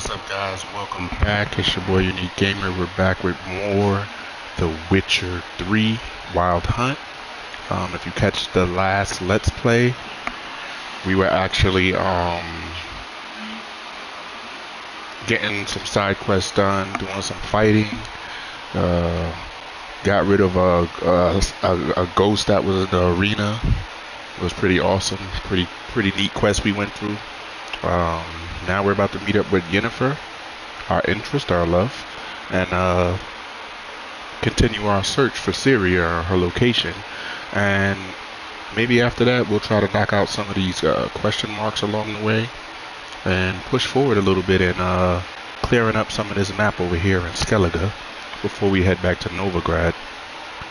What's up, guys? Welcome back. It's your boy Unique Gamer. We're back with more The Witcher 3 Wild Hunt. If you catch the last Let's Play, we were actually getting some side quests done, doing some fighting. Got rid of a ghost that was in the arena. It was pretty awesome. Pretty neat quest we went through. Now we're about to meet up with Yennefer, our interest, our love, and continue our search for Ciri, her location. And maybe after that we'll try to knock out some of these question marks along the way and push forward a little bit and clearing up some of this map over here in Skellige before we head back to Novigrad.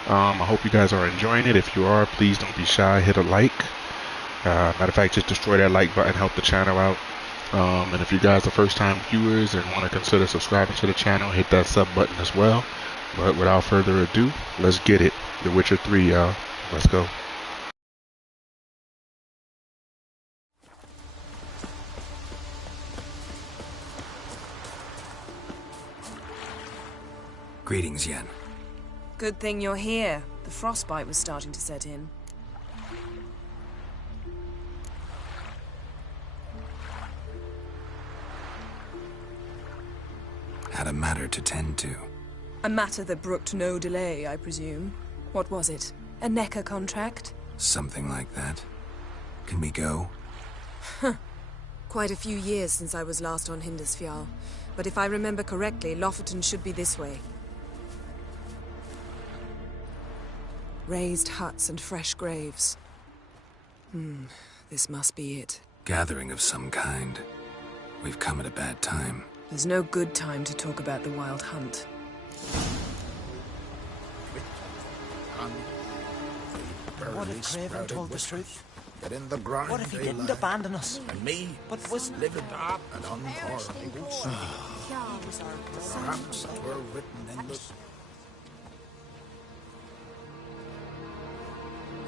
I hope you guys are enjoying it. If you are, please don't be shy, hit a like. Matter of fact, just destroy that like button, help the channel out. And if you guys are first time viewers and want to consider subscribing to the channel, hit that sub button as well. But without further ado, let's get it. The Witcher 3, y'all. Let's go. Greetings, Yen. Good thing you're here. The frostbite was starting to set in. Had a matter to tend to. A matter that brooked no delay, I presume. What was it? A Necker contract? Something like that. Can we go? Quite a few years since I was last on Hindisfjall. But if I remember correctly, Lofoten should be this way. Raised huts and fresh graves. This must be it. Gathering of some kind. We've come at a bad time. There's no good time to talk about the Wild Hunt. What if Craven told the truth? That in the ground What if he they didn't lie, abandon us? and me But was living and unharmed? Perhaps it were written in the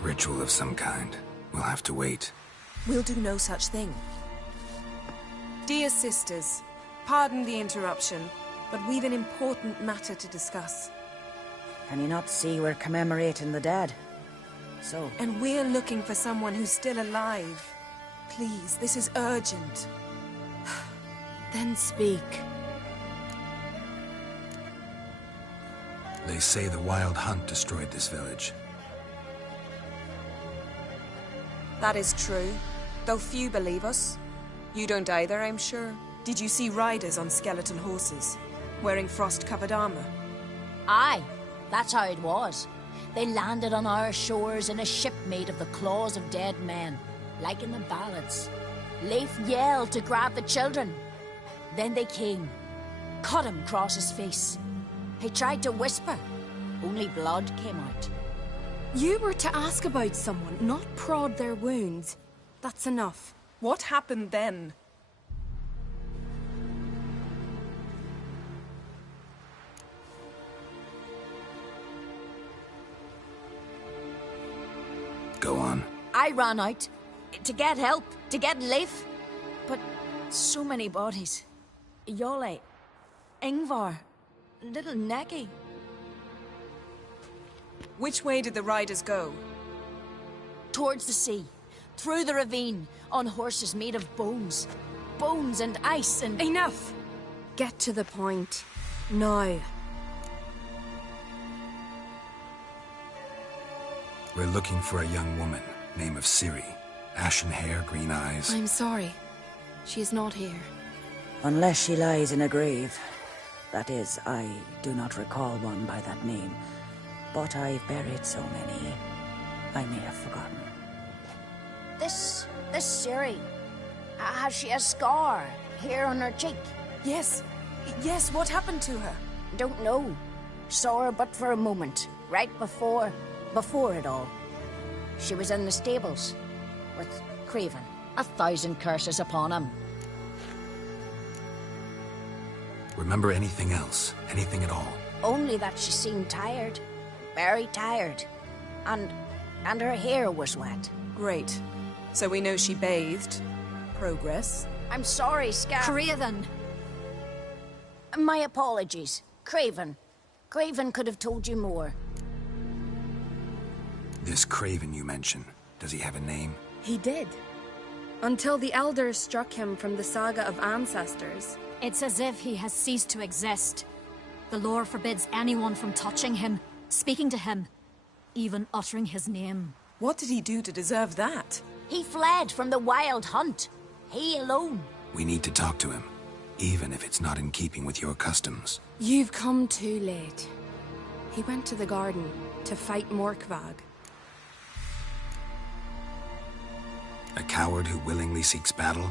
Ritual of some kind. We'll have to wait. We'll do no such thing. Dear sisters, pardon the interruption, but we've an important matter to discuss. Can you not see we're commemorating the dead? So, And we're looking for someone who's still alive. Please, this is urgent. then speak. They say the Wild Hunt destroyed this village. That is true, though few believe us. You don't either, I'm sure. Did you see riders on skeleton horses, wearing frost-covered armor? Aye, that's how it was. They landed on our shores in a ship made of the claws of dead men, like in the ballads. Leif yelled to grab the children. Then they came, cut him across his face. He tried to whisper, only blood came out. You were to ask about someone, not prod their wounds. That's enough. What happened then? Go on. I ran out to get help, to get Leif. But so many bodies. Yole, Ingvar, little Necky. Which way did the riders go? Towards the sea, through the ravine, on horses made of bones. Bones and ice and... Enough! Get to the point. Now. We're looking for a young woman, name of Ciri. Ashen hair, green eyes. I'm sorry. She is not here. Unless she lies in a grave. That is, I do not recall one by that name. But I've buried so many, I may have forgotten. This Ciri, has she a scar here on her cheek? Yes, what happened to her? Don't know. Saw her but for a moment, right before it all. She was in the stables with Craven. 1,000 curses upon him. Remember anything else? Anything at all? Only that she seemed tired. Very tired. And her hair was wet. Great. So we know she bathed. Progress. I'm sorry, Scar. Craven! My apologies. Craven. Craven could have told you more. This Craven you mentioned, does he have a name? He did. Until the Elders struck him from the Saga of Ancestors. It's as if he has ceased to exist. The lore forbids anyone from touching him, speaking to him, even uttering his name. What did he do to deserve that? He fled from the wild hunt. He alone. We need to talk to him, even if it's not in keeping with your customs. You've come too late. He went to the garden to fight Morkvag. A coward who willingly seeks battle?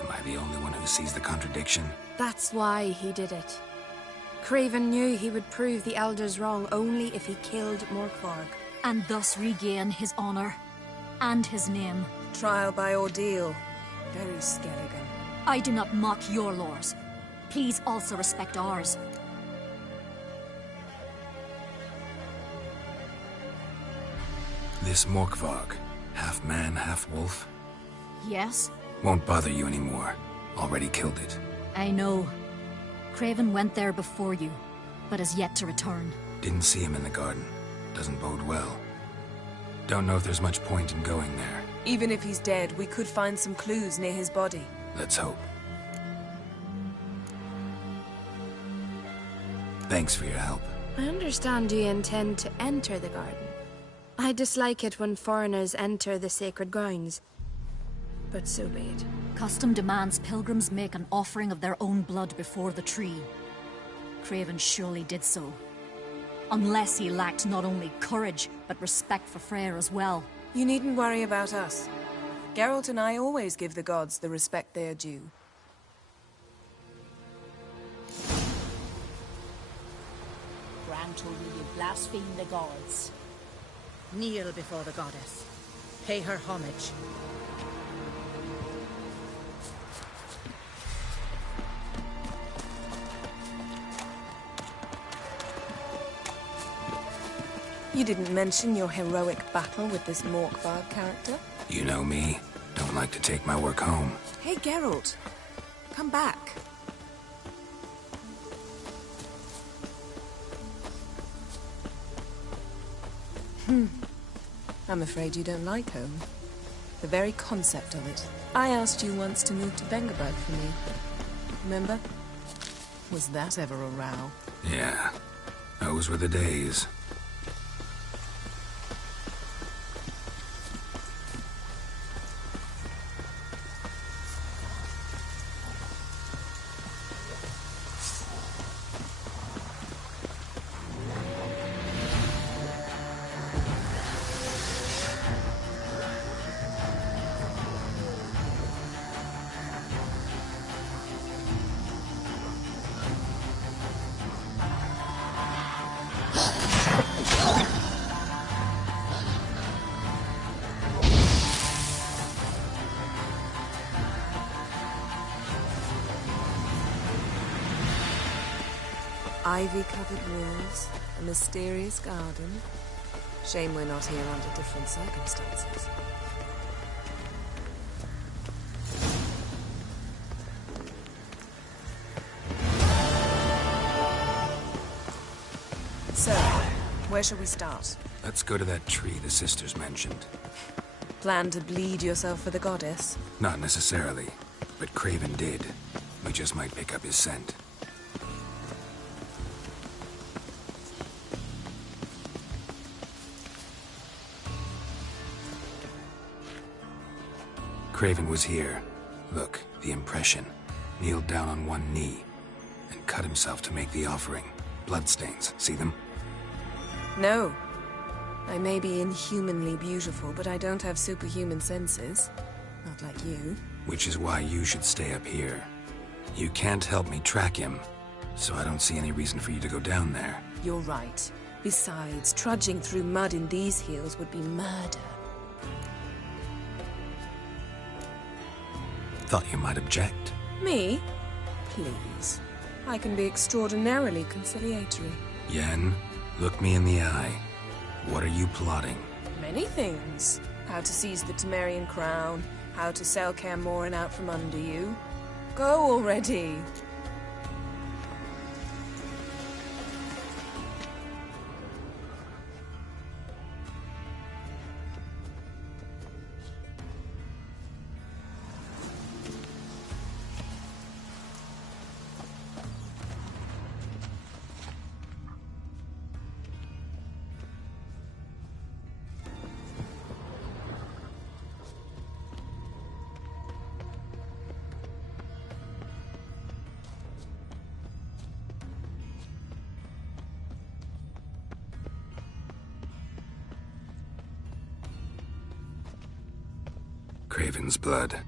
Am I the only one who sees the contradiction? That's why he did it. Craven knew he would prove the Elders wrong only if he killed Morkvag. And thus regain his honor and his name. Trial by ordeal. Very Skelligan. I do not mock your laws. Please also respect ours. This Morkvag, half man, half wolf, Yes? won't bother you anymore. Already killed it. I know. Craven went there before you, but is yet to return. Didn't see him in the garden. Doesn't bode well. Don't know if there's much point in going there. Even if he's dead, we could find some clues near his body. Let's hope. Thanks for your help. I understand you intend to enter the garden. I dislike it when foreigners enter the sacred grounds. But so be it. Custom demands pilgrims make an offering of their own blood before the tree. Craven surely did so. Unless he lacked not only courage, but respect for Freyr as well. You needn't worry about us. Geralt and I always give the gods the respect they are due. Bran told me you blaspheme the gods. Kneel before the goddess. Pay her homage. You didn't mention your heroic battle with this Morkvag character. You know me. Don't like to take my work home. Hey, Geralt. Come back. I'm afraid you don't like home. The very concept of it. I asked you once to move to Vengerberg for me. Remember? Was that ever a row? Yeah. Those were the days. Ivy-covered walls, a mysterious garden. Shame we're not here under different circumstances. So, where shall we start? Let's go to that tree the sisters mentioned. Plan to bleed yourself for the goddess? Not necessarily, but Craven did. We just might pick up his scent. Craven was here. Look, the impression. Kneeled down on one knee and cut himself to make the offering. Bloodstains, see them? No. I may be inhumanly beautiful, but I don't have superhuman senses. Not like you. Which is why you should stay up here. You can't help me track him, so I don't see any reason for you to go down there. You're right. Besides, trudging through mud in these hills would be murder. Thought you might object. Me? Please. I can be extraordinarily conciliatory. Yen, look me in the eye. What are you plotting? Many things. How to seize the Temerian crown, how to sell Kaer Morhen out from under you. Go already. Craven's blood.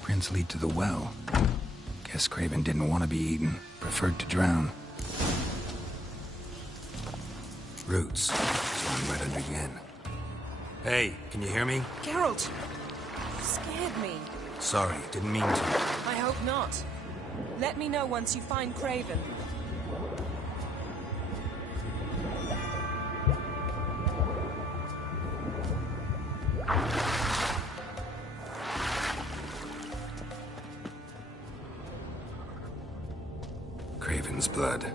Prints lead to the well. Guess Craven didn't want to be eaten, preferred to drown. Roots. One right under Yen. Hey, can you hear me? Geralt! You scared me. Sorry, didn't mean to. I hope not. Let me know once you find Craven. Craven's blood.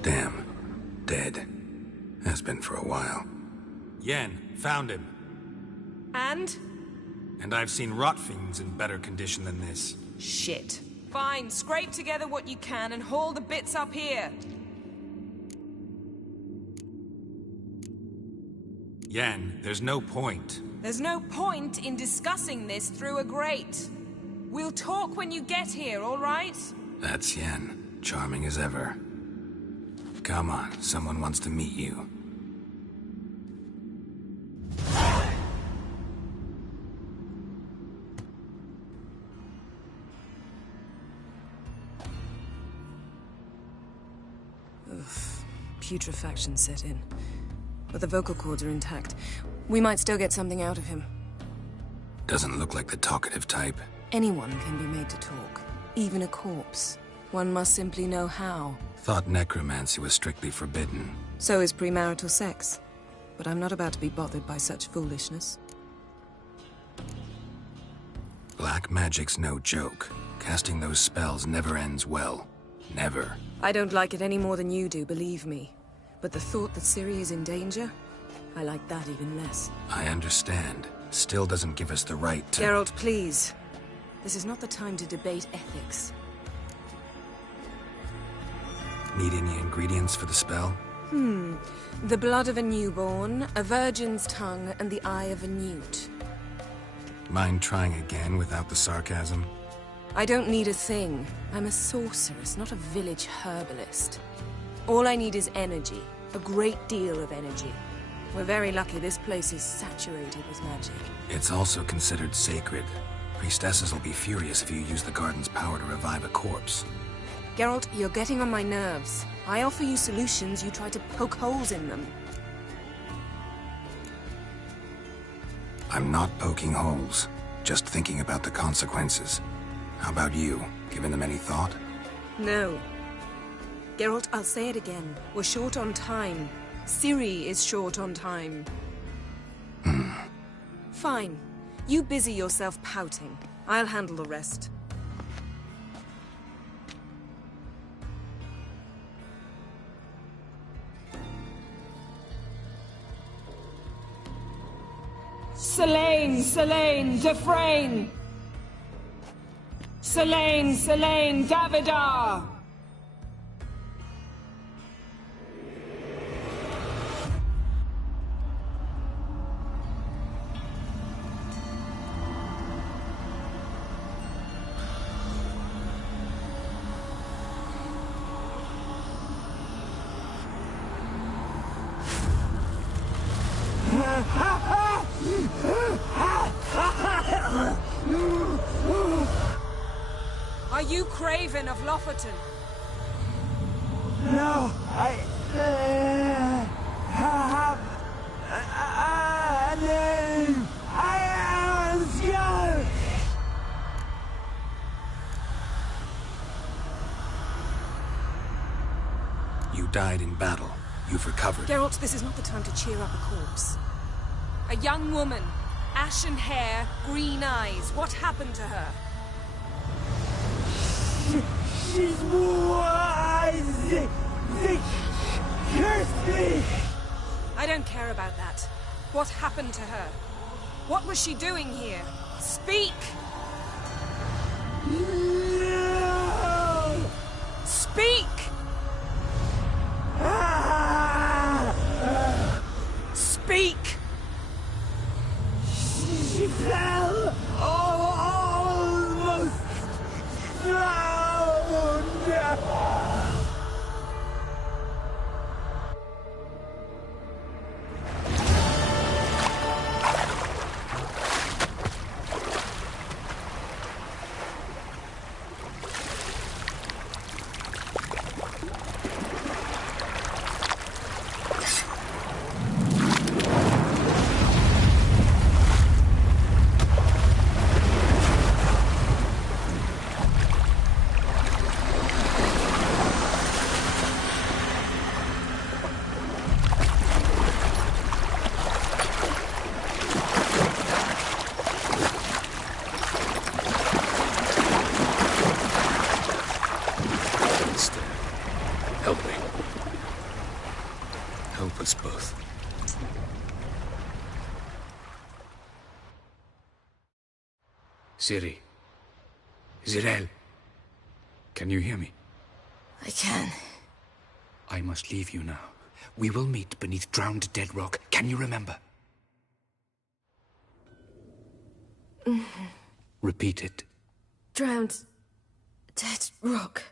Damn. Dead. Has been for a while. Yen, found him. And? And I've seen rot fiends in better condition than this. Shit. Fine, scrape together what you can and haul the bits up here. Yen, there's no point. There's no point in discussing this through a grate. We'll talk when you get here, all right? That's Yen. Charming as ever. Come on, someone wants to meet you. Putrefaction set in. But the vocal cords are intact. We might still get something out of him. Doesn't look like the talkative type. Anyone can be made to talk. Even a corpse. One must simply know how. Thought necromancy was strictly forbidden. So is premarital sex. But I'm not about to be bothered by such foolishness. Black magic's no joke. Casting those spells never ends well. Never. I don't like it any more than you do, believe me. But the thought that Ciri is in danger, I like that even less. I understand. Still doesn't give us the right to— Geralt, please. This is not the time to debate ethics. Need any ingredients for the spell? The blood of a newborn, a virgin's tongue, and the eye of a newt. Mind trying again without the sarcasm? I don't need a thing. I'm a sorceress, not a village herbalist. All I need is energy. A great deal of energy. We're very lucky this place is saturated with magic. It's also considered sacred. Priestesses will be furious if you use the garden's power to revive a corpse. Geralt, you're getting on my nerves. I offer you solutions, you try to poke holes in them. I'm not poking holes. Just thinking about the consequences. How about you? Given them any thought? No. Geralt, I'll say it again. We're short on time. Ciri is short on time. Fine. You busy yourself pouting. I'll handle the rest. Selene, Selene, Defrain! Selene, Selene, Davidar! Are you Craven of Lofoten? No, I have a name. I am scared. You died in battle. You've recovered. Geralt, this is not the time to cheer up a corpse. A young woman, ashen hair, green eyes. What happened to her? She's wise! They cursed me! I don't care about that. What happened to her? What was she doing here? Speak! No! Speak! Speak! She fell! Almost drowned! Help me. Help us both. Ciri. Zirel. Can you hear me? I can. I must leave you now. We will meet beneath drowned dead rock. Can you remember? Repeat it. Drowned. Dead rock.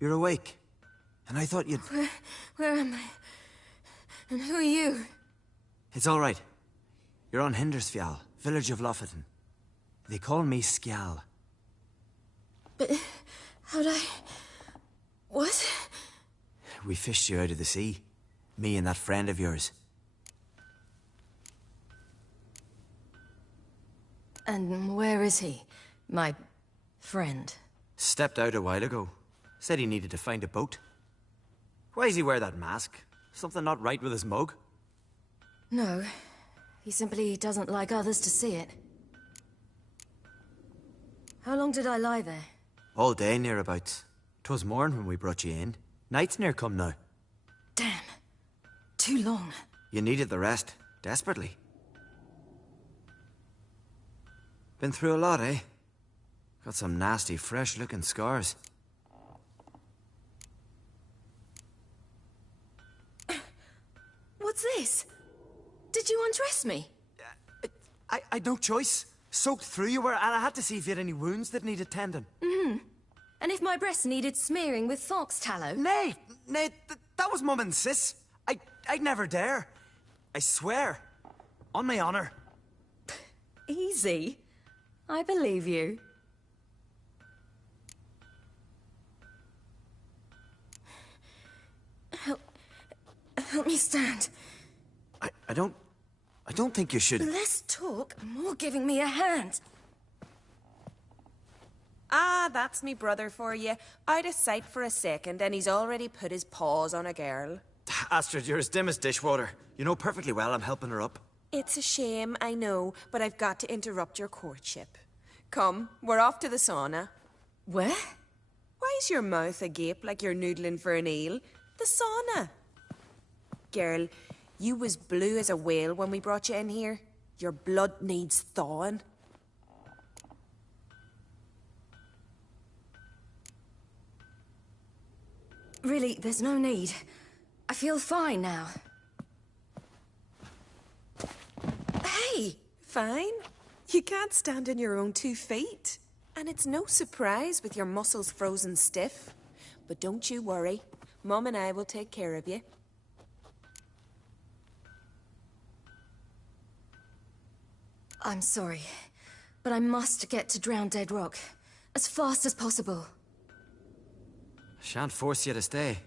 You're awake. And I thought you'd... Where am I? And who are you? It's all right. You're on Hindersfjall, village of Lofoten. They call me Skjal. But how'd I... What? We fished you out of the sea. Me and that friend of yours. And where is he? My friend. Stepped out a while ago. Said he needed to find a boat. Why does he wear that mask? Something not right with his mug? No. He simply doesn't like others to see it. How long did I lie there? All day, nearabouts. 'Twas morn when we brought you in. Night's near come now. Damn. Too long. You needed the rest. Desperately. Been through a lot, eh? Got some nasty, fresh-looking scars. What's this? Did you undress me? I'd no choice. Soaked through you were, and I had to see if you had any wounds that needed tending. Mm-hmm. And if my breasts needed smearing with fox tallow? Nay, that was Mum and Sis. I'd never dare. I swear. On my honor. Easy. I believe you. Help me stand. I don't think you should... Less talk, more giving me a hand. Ah, that's me brother for you. Out of sight for a second, and he's already put his paws on a girl. Astrid, you're as dim as dishwater. You know perfectly well I'm helping her up. It's a shame, I know, but I've got to interrupt your courtship. Come, we're off to the sauna. Where? Why is your mouth agape like you're noodling for an eel? The sauna. Girl, you was blue as a whale when we brought you in here. Your blood needs thawing. Really, there's no need. I feel fine now. Hey! Fine? You can't stand on your own 2 feet. And it's no surprise with your muscles frozen stiff. But don't you worry. Mum and I will take care of you. I'm sorry, but I must get to Drowned Dead Rock. As fast as possible. Shan't force you to stay.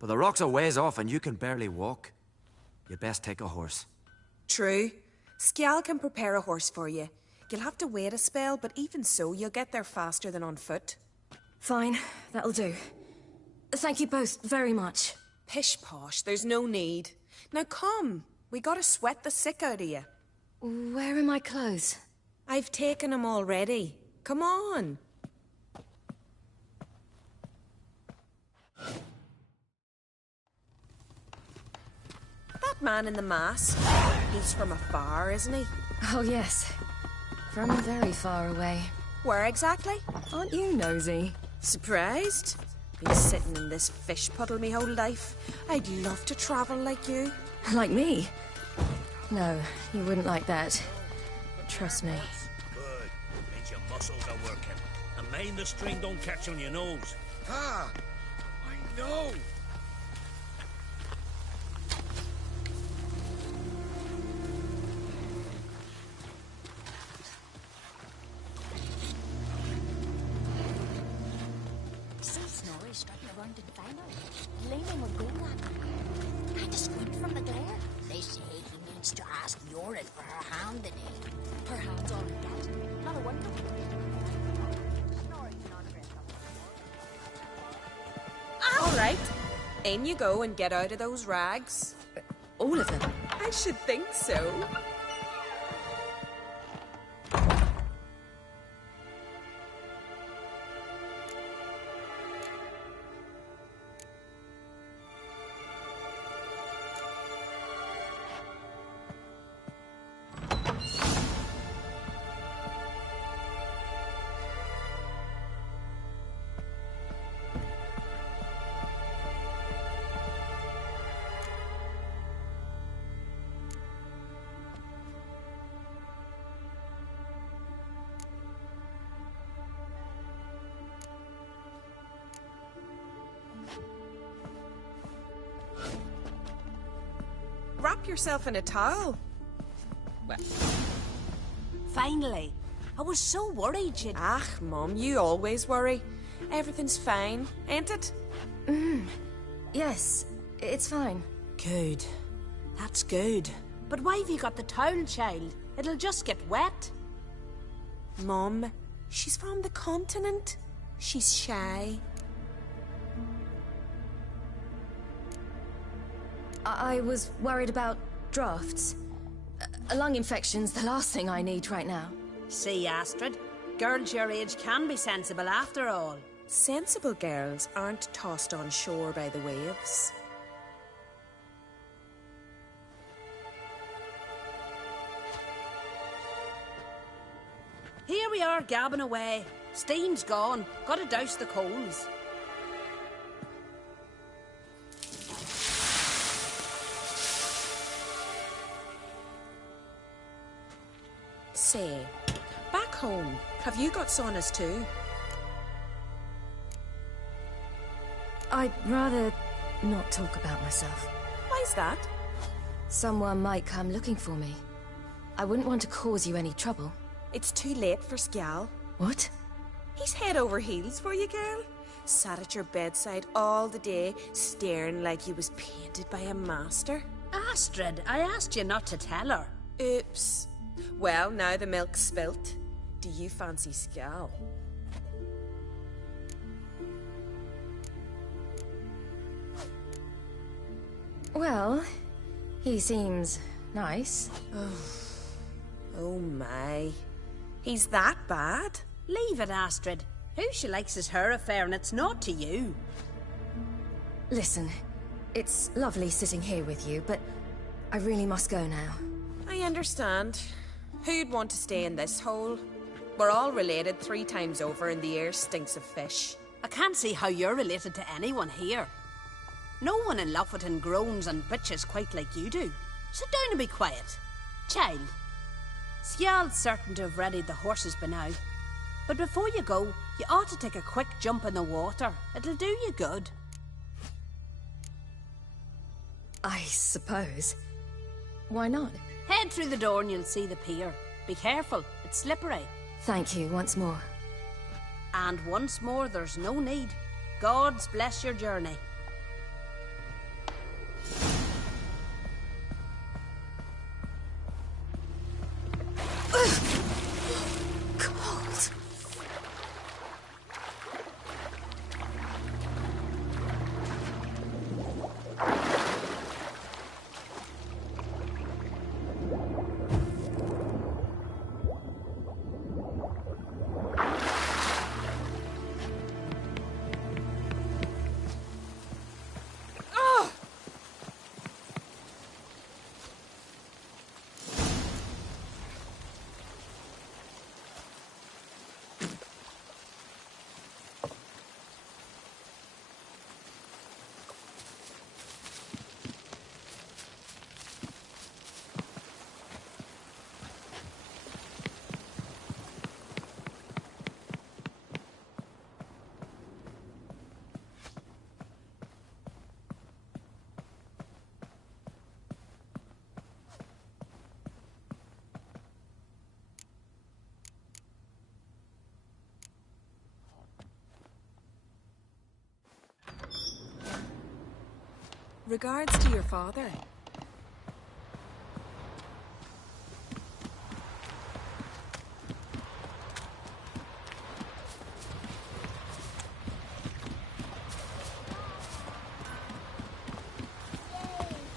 But the rock's a ways off and you can barely walk. You best take a horse. True. Skjal can prepare a horse for you. You'll have to wait a spell, but even so, you'll get there faster than on foot. Fine, that'll do. Thank you both very much. Pish posh, there's no need. Now come, we gotta sweat the sick out of you. Where are my clothes? I've taken them already. Come on. That man in the mask, he's from afar, isn't he? Oh yes, from very far away. Where exactly? Aren't you nosy? Surprised? Been sitting in this fish puddle me whole life. I'd love to travel like you. Like me? No, you wouldn't like that. Trust me. Good. Means your muscles are working. And mind the string don't catch on your nose. Ah! I know! See Snorri strutting around in Finer, leaning with Greenland. I just squint from the glare. They say he needs to ask Yorin for her hand in it. Her hand's already got. Not a wonder. All right. In you go and get out of those rags. All of them? I should think so. Wrap yourself in a towel. Well, finally. I was so worried you'd... Ah, Mum, you always worry. Everything's fine, ain't it? Yes, it's fine. Good. That's good. But why have you got the towel, child? It'll just get wet. Mum, she's from the continent. She's shy. I was worried about drafts. A lung infection's the last thing I need right now. See, Astrid, girls your age can be sensible after all. Sensible girls aren't tossed on shore by the waves. Here we are, gabbing away. Steam's gone. Gotta douse the coals. Say, back home, have you got saunas too? I'd rather not talk about myself. Why's that? Someone might come looking for me. I wouldn't want to cause you any trouble. It's too late for Skjal. What? He's head over heels for you, girl. Sat at your bedside all the day, staring like he was painted by a master. Astrid, I asked you not to tell her. Oops. Well, now the milk's spilt. Do you fancy Skjal? Well, he seems nice. Oh my. He's that bad? Leave it, Astrid. Who she likes is her affair and it's not to you. Listen, it's lovely sitting here with you, but I really must go now. I understand. Who'd want to stay in this hole? We're all related 3 times over and the air stinks of fish. I can't see how you're related to anyone here. No one in Lofoten groans and bitches quite like you do. Sit down and be quiet. Child, Skjal's certain to have readied the horses by now. But before you go, you ought to take a quick jump in the water. It'll do you good. I suppose. Why not? Head through the door and you'll see the pier. Be careful, it's slippery. Thank you once more. And once more, there's no need. God's bless your journey. Regards to your father.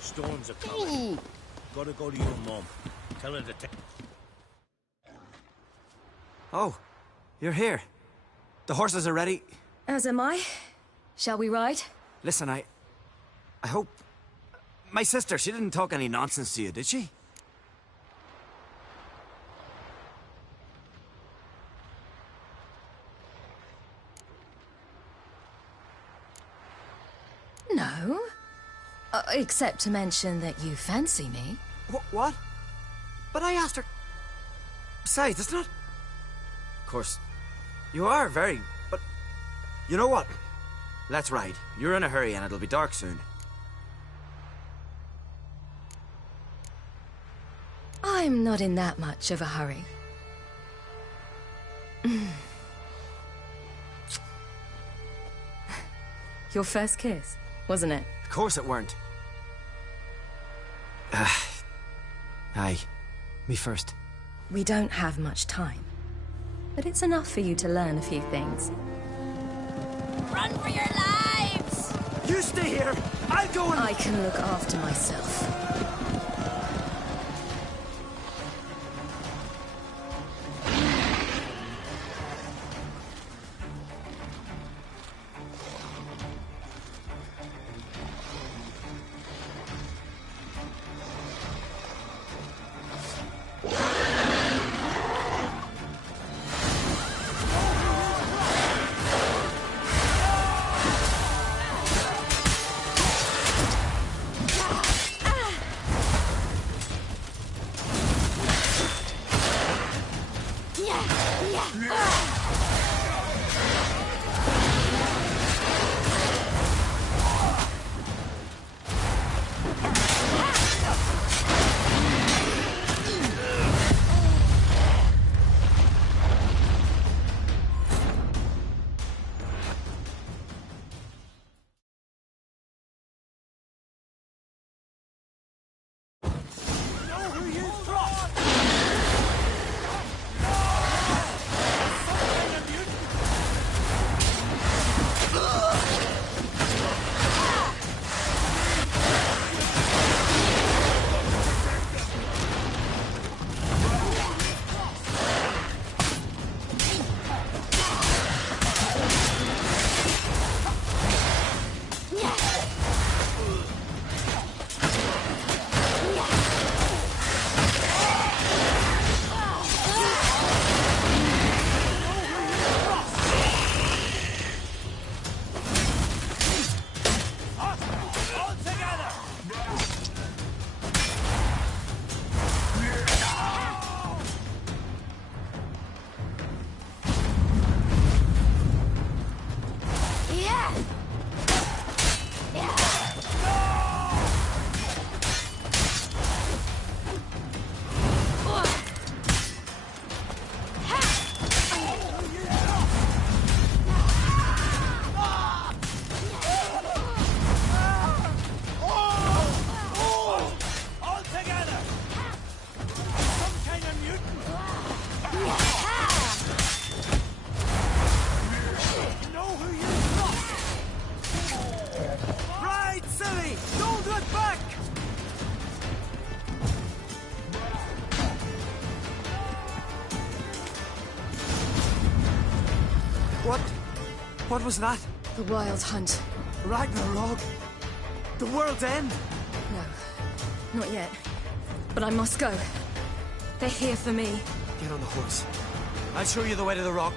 Storms are coming. Gotta go to your mom. Tell her to take... Oh, you're here. The horses are ready. As am I. Shall we ride? Listen, I hope... My sister, she didn't talk any nonsense to you, did she? No. Except to mention that you fancy me. What? But I asked her... Besides, it's not... Of course, you are very... But... You know what? Let's ride. You're in a hurry and it'll be dark soon. I'm not in that much of a hurry. Your first kiss, wasn't it? Of course it weren't. Aye. Me first. We don't have much time. But it's enough for you to learn a few things. Run for your lives! You stay here! I'll go and... I can look after myself. What was that? The Wild Hunt. Ragnarok? The world's end? No, not yet. But I must go. They're here for me. Get on the horse. I'll show you the way to the rock.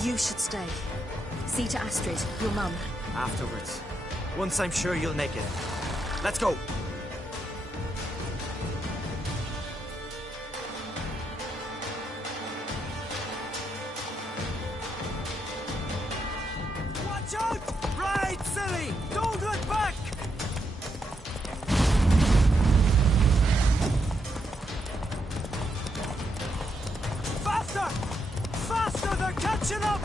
You should stay. See to Astrid, your mum. Afterwards. Once I'm sure you'll make it. Let's go. Watch out! Ride, Ciri! Don't look back! Faster! Faster! They're catching up!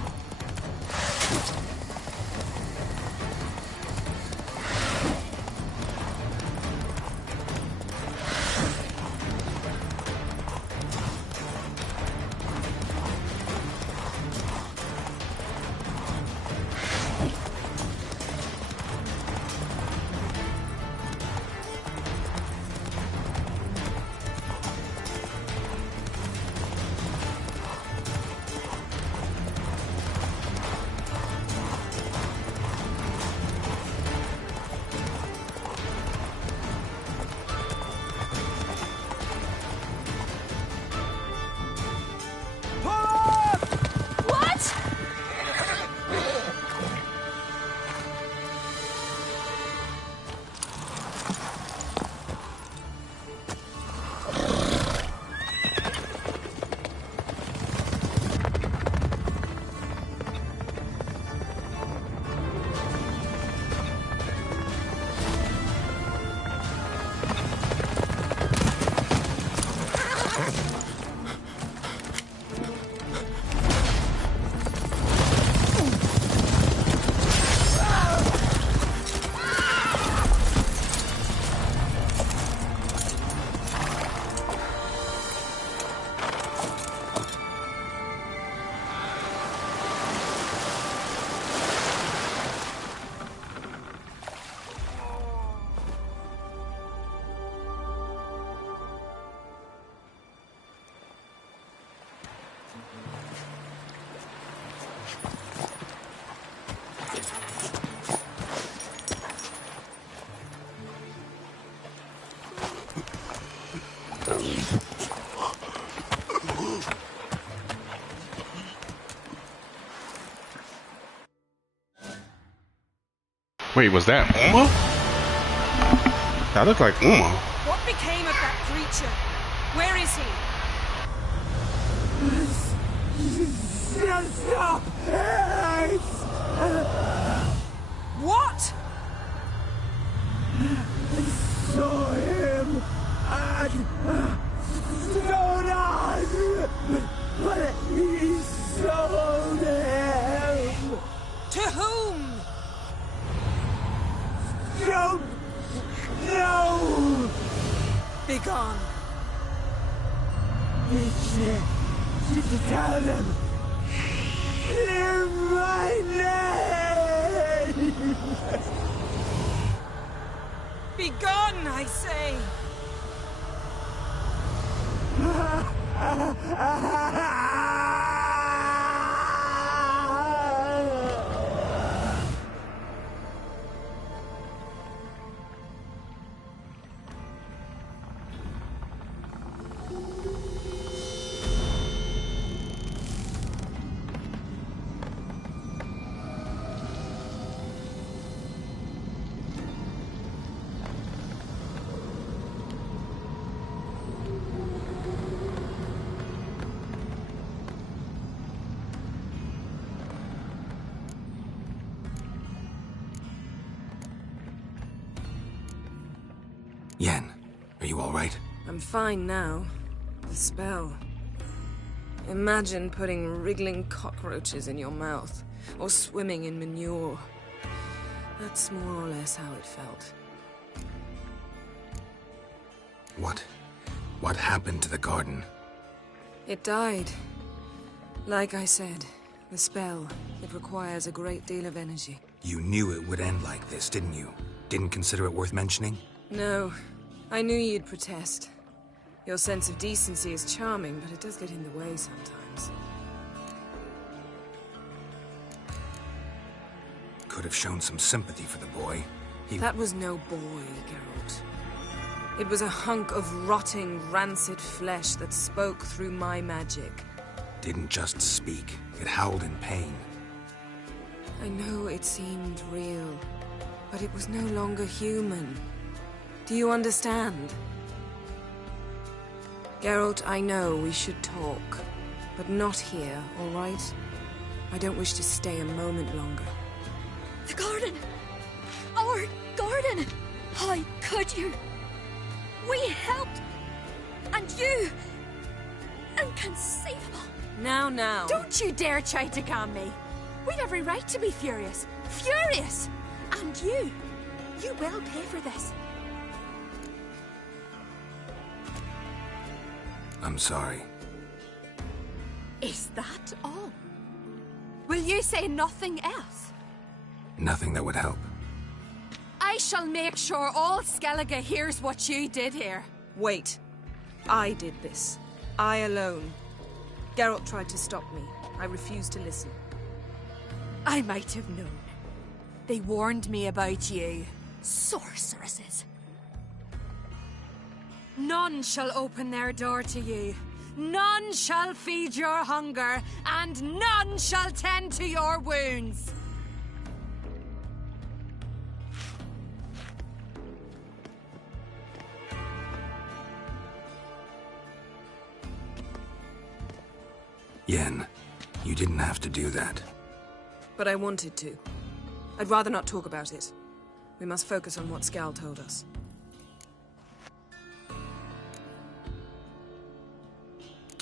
Wait, was that Uma? That looked like Uma. What became of that creature? Where is he? Stop! What? I saw him at Stone, but he sold him. To whom? Don't know. Begone. To tell them. Clear my name. Begone, I say. Yen, are you all right? I'm fine now. The spell. Imagine putting wriggling cockroaches in your mouth, or swimming in manure. That's more or less how it felt. What happened to the garden? It died. Like I said, the spell, it requires a great deal of energy. You knew it would end like this, didn't you? Didn't consider it worth mentioning? No. I knew you'd protest. Your sense of decency is charming, but it does get in the way sometimes. Could have shown some sympathy for the boy. That was no boy, Geralt. It was a hunk of rotting, rancid flesh that spoke through my magic. Didn't just speak. It howled in pain. I know it seemed real, but it was no longer human. Do you understand? Geralt, I know we should talk, but not here, all right? I don't wish to stay a moment longer. The garden! Our garden! How could you? We helped! And you! Inconceivable! Now. Don't you dare try to calm me. We've every right to be furious. Furious! And you will pay for this. I'm sorry. Is that all? Will you say nothing else? Nothing that would help. I shall make sure all Skellige hears what you did here. Wait. I did this. I alone. Geralt tried to stop me. I refused to listen. I might have known. They warned me about you. Sorceresses. None shall open their door to you. None shall feed your hunger, and none shall tend to your wounds. Yen, you didn't have to do that. But I wanted to. I'd rather not talk about it. We must focus on what Skal told us.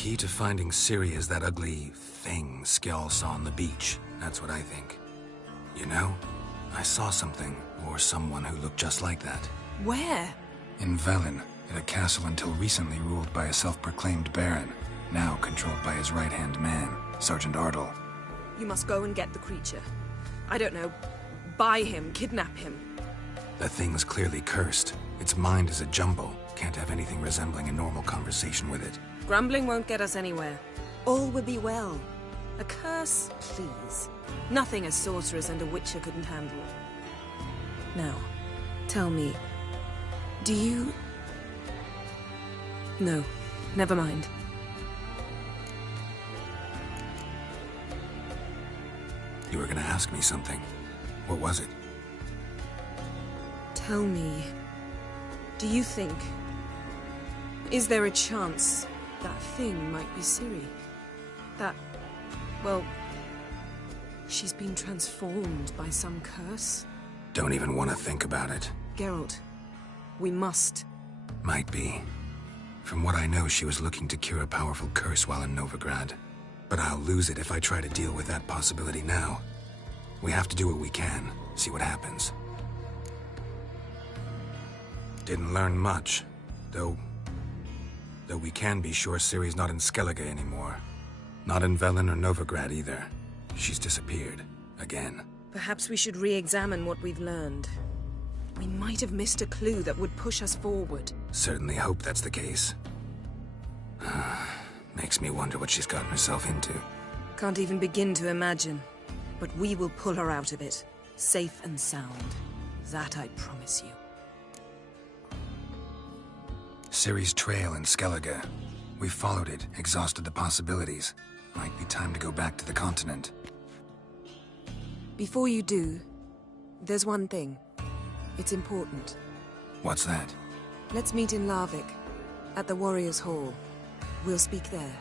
Key to finding Ciri is that ugly thing Skjall saw on the beach. That's what I think. You know, I saw something, or someone who looked just like that. Where? In Velen, in a castle until recently ruled by a self-proclaimed baron, now controlled by his right-hand man, Sergeant Ardle. You must go and get the creature. I don't know, buy him, kidnap him. The thing's clearly cursed. Its mind is a jumble. Can't have anything resembling a normal conversation with it. Grumbling won't get us anywhere. All will be well. A curse, please. Nothing a sorceress and a witcher couldn't handle. Now, tell me, do you... No, never mind. You were gonna ask me something. What was it? Tell me, do you think... Is there a chance that thing might be Ciri? That... well... she's been transformed by some curse? Don't even want to think about it. Geralt, we must. Might be. From what I know, she was looking to cure a powerful curse while in Novigrad. But I'll lose it if I try to deal with that possibility now. We have to do what we can, see what happens. Didn't learn much, though we can be sure Ciri's not in Skellige anymore. Not in Velen or Novigrad either. She's disappeared. Again. Perhaps we should re-examine what we've learned. We might have missed a clue that would push us forward. Certainly hope that's the case. Makes me wonder what she's gotten herself into. Can't even begin to imagine. But we will pull her out of it. Safe and sound. That I promise you. Ciri's trail in Skellige. We followed it, exhausted the possibilities. Might be time to go back to the continent. Before you do, there's one thing. It's important. What's that? Let's meet in Larvik, at the Warriors' Hall. We'll speak there.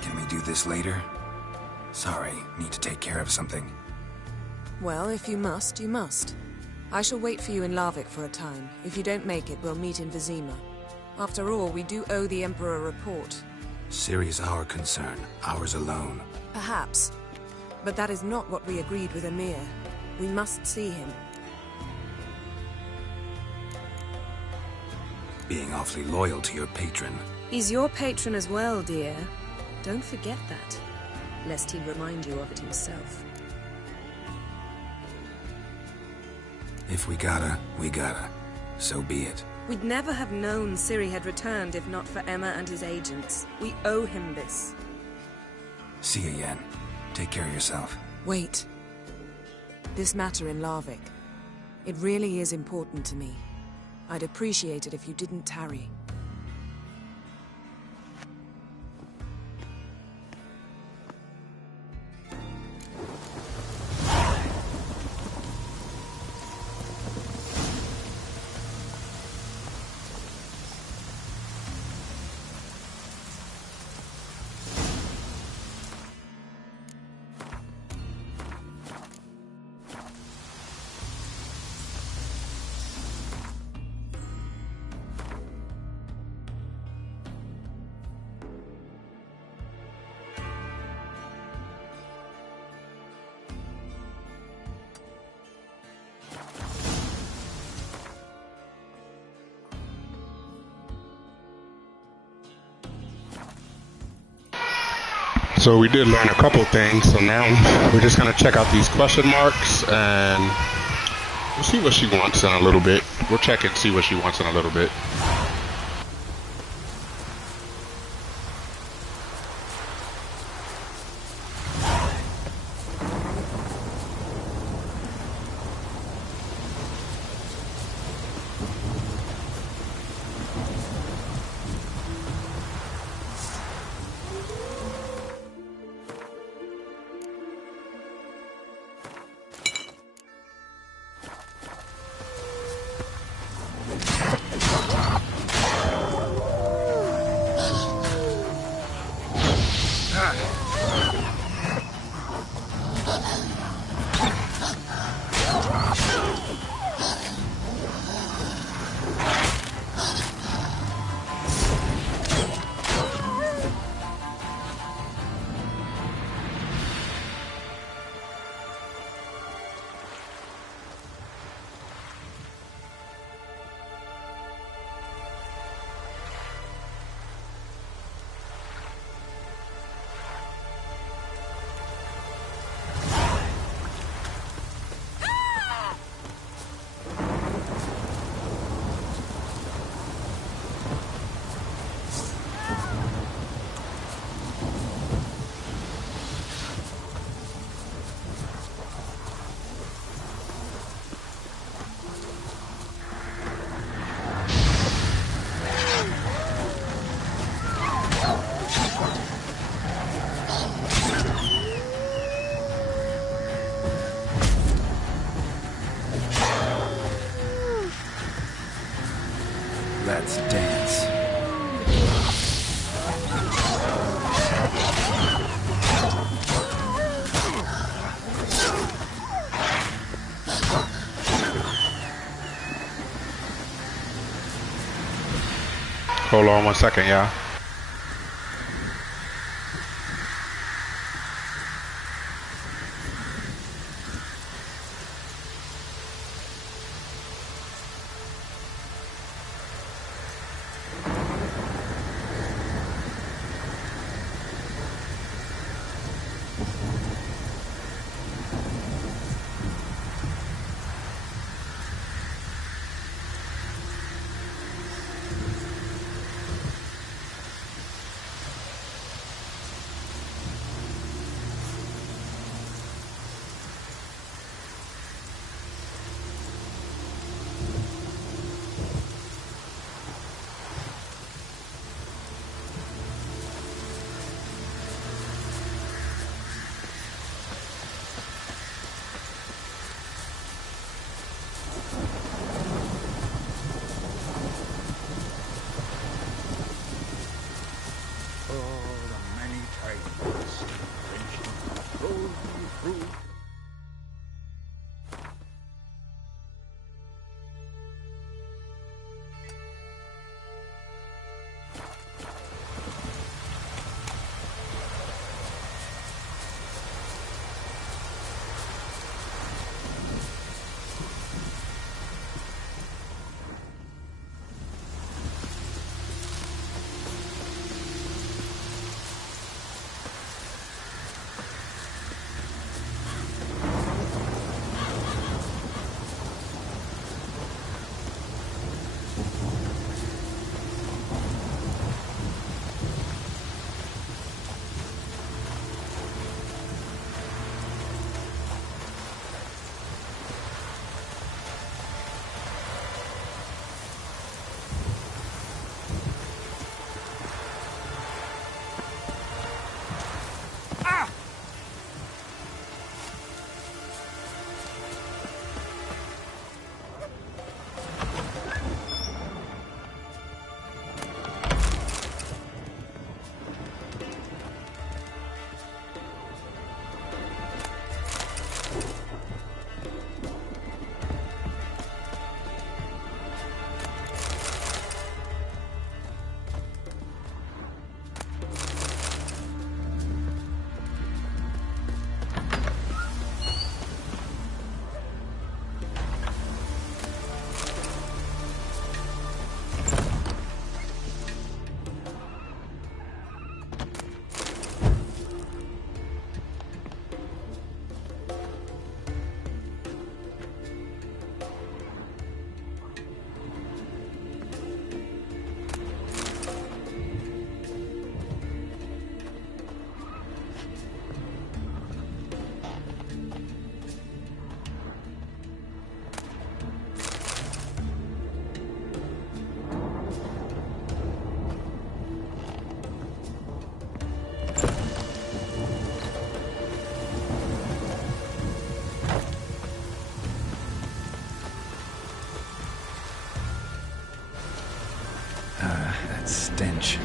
Can we do this later? Sorry, need to take care of something. Well, if you must, you must. I shall wait for you in Larvik for a time. If you don't make it, we'll meet in Vizima. After all, we do owe the Emperor a report. Ciri's our concern, ours alone. Perhaps. But that is not what we agreed with Emir. We must see him. Being awfully loyal to your patron. He's your patron as well, dear. Don't forget that, lest he remind you of it himself. If we gotta, we gotta. So be it. We'd never have known Ciri had returned if not for Emma and his agents. We owe him this. See you, Yen. Take care of yourself. Wait. This matter in Larvik. It really is important to me. I'd appreciate it if you didn't tarry. So we did learn a couple things, so now we're just going to check out these question marks and we'll see what she wants in a little bit. We'll check and see what she wants in a little bit. Let's dance. Hold on 1 second, y'all. That stench.